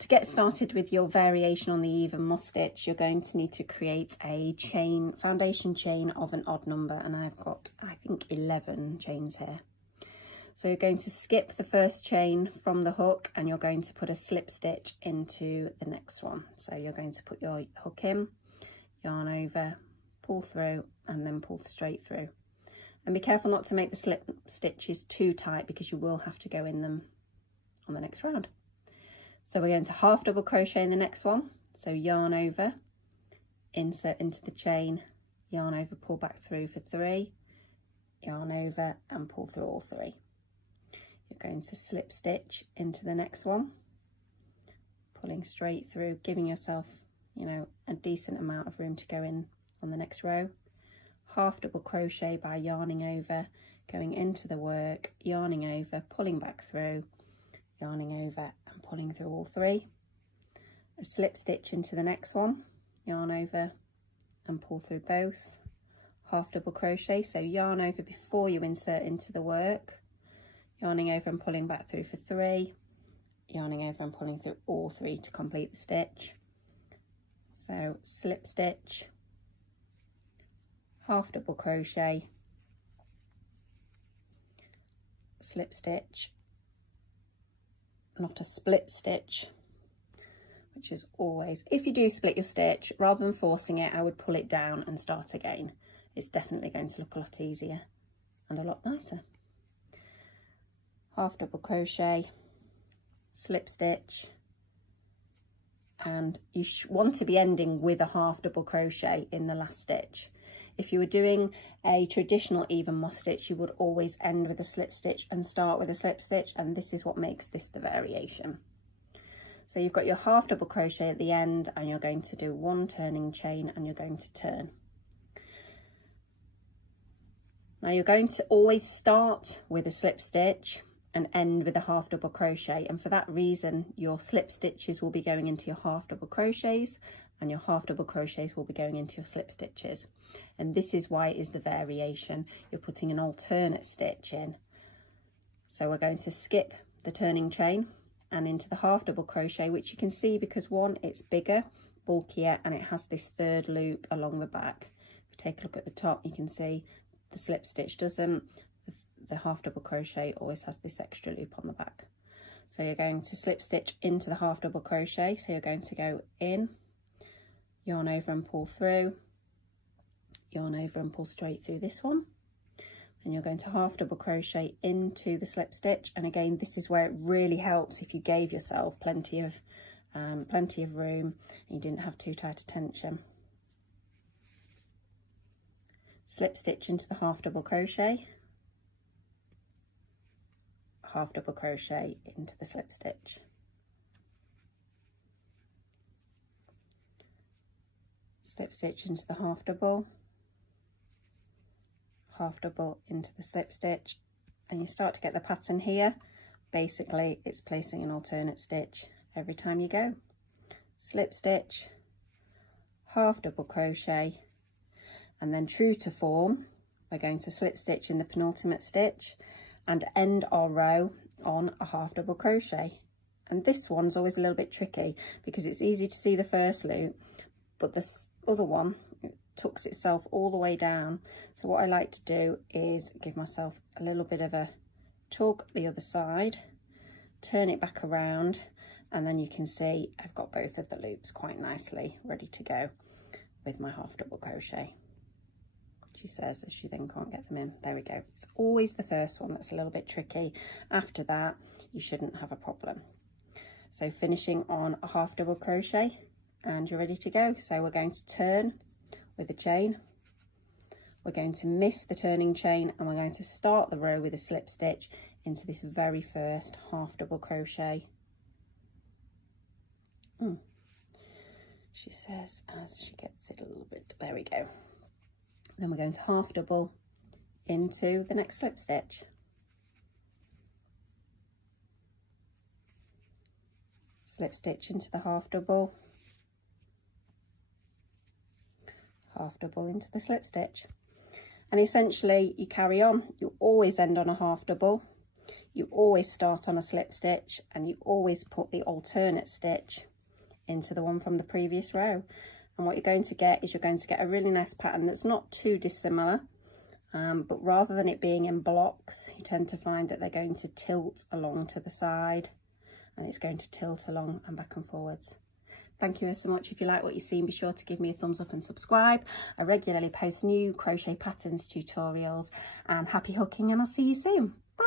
To get started with your variation on the even moss stitch, you're going to need to create a chain, foundation chain of an odd number, and I've got, I think, 11 chains here. So you're going to skip the first chain from the hook and you're going to put a slip stitch into the next one. So you're going to put your hook in, yarn over, pull through, and then pull straight through. And be careful not to make the slip stitches too tight because you will have to go in them on the next round. So we're going to half double crochet in the next one. So yarn over, insert into the chain, yarn over, pull back through for 3, yarn over and pull through all 3. You're going to slip stitch into the next one, pulling straight through, giving yourself, you know, a decent amount of room to go in on the next row. Half double crochet by yarning over, going into the work, yarning over, pulling back through, yarning over and pulling through all 3. A slip stitch into the next one, yarn over and pull through both. Half double crochet, so yarn over before you insert into the work, yarning over and pulling back through for 3, yarning over and pulling through all 3 to complete the stitch. So slip stitch, half double crochet, slip stitch, not a split stitch, which is always, if you do split your stitch, rather than forcing it, I would pull it down and start again. It's definitely going to look a lot easier and a lot nicer. Half double crochet, slip stitch, and you want to be ending with a half double crochet in the last stitch. If you were doing a traditional even moss stitch, you would always end with a slip stitch and start with a slip stitch, and this is what makes this the variation. So you've got your half double crochet at the end and you're going to do 1 turning chain and you're going to turn. Now you're going to always start with a slip stitch and end with a half double crochet, and for that reason your slip stitches will be going into your half double crochets and your half double crochets will be going into your slip stitches, and this is why it is the variation. You're putting an alternate stitch in. So we're going to skip the turning chain and into the half double crochet, which you can see because one, it's bigger, bulkier, and it has this 3rd loop along the back. If you take a look at the top, you can see the slip stitch doesn't. The half double crochet always has this extra loop on the back. So you're going to slip stitch into the half double crochet. So you're going to go in, yarn over and pull through, yarn over and pull straight through this one. And you're going to half double crochet into the slip stitch. And again, this is where it really helps if you gave yourself plenty of room and you didn't have too tight a tension. Slip stitch into the half double crochet, half double crochet into the slip stitch, slip stitch into the half double into the slip stitch, and you start to get the pattern here. Basically it's placing an alternate stitch every time you go. Slip stitch, half double crochet, and then true to form we're going to slip stitch in the penultimate stitch and end our row on a half double crochet. And this one's always a little bit tricky because it's easy to see the first loop, but this other one, it tucks itself all the way down. So what I like to do is give myself a little bit of a tug the other side, turn it back around, and then you can see I've got both of the loops quite nicely ready to go with my half double crochet. She says as she then can't get them in. There we go. It's always the first one that's a little bit tricky. After that, you shouldn't have a problem. So finishing on a half double crochet and you're ready to go. So we're going to turn with a chain. We're going to miss the turning chain and we're going to start the row with a slip stitch into this very first half double crochet. She says as she gets it a little bit. There we go. Then we're going to half double into the next slip stitch. Slip stitch into the half double into the slip stitch. And essentially you carry on. You always end on a half double. you always start on a slip stitch and you always put the alternate stitch into the one from the previous row. And what you're going to get is you're going to get a really nice pattern that's not too dissimilar, but rather than it being in blocks, you tend to find that they're going to tilt along to the side, and it's going to tilt along and back and forwards. Thank you so much. If you like what you've seen, be sure to give me a thumbs up and subscribe. I regularly post new crochet patterns, tutorials, and happy hooking, and I'll see you soon.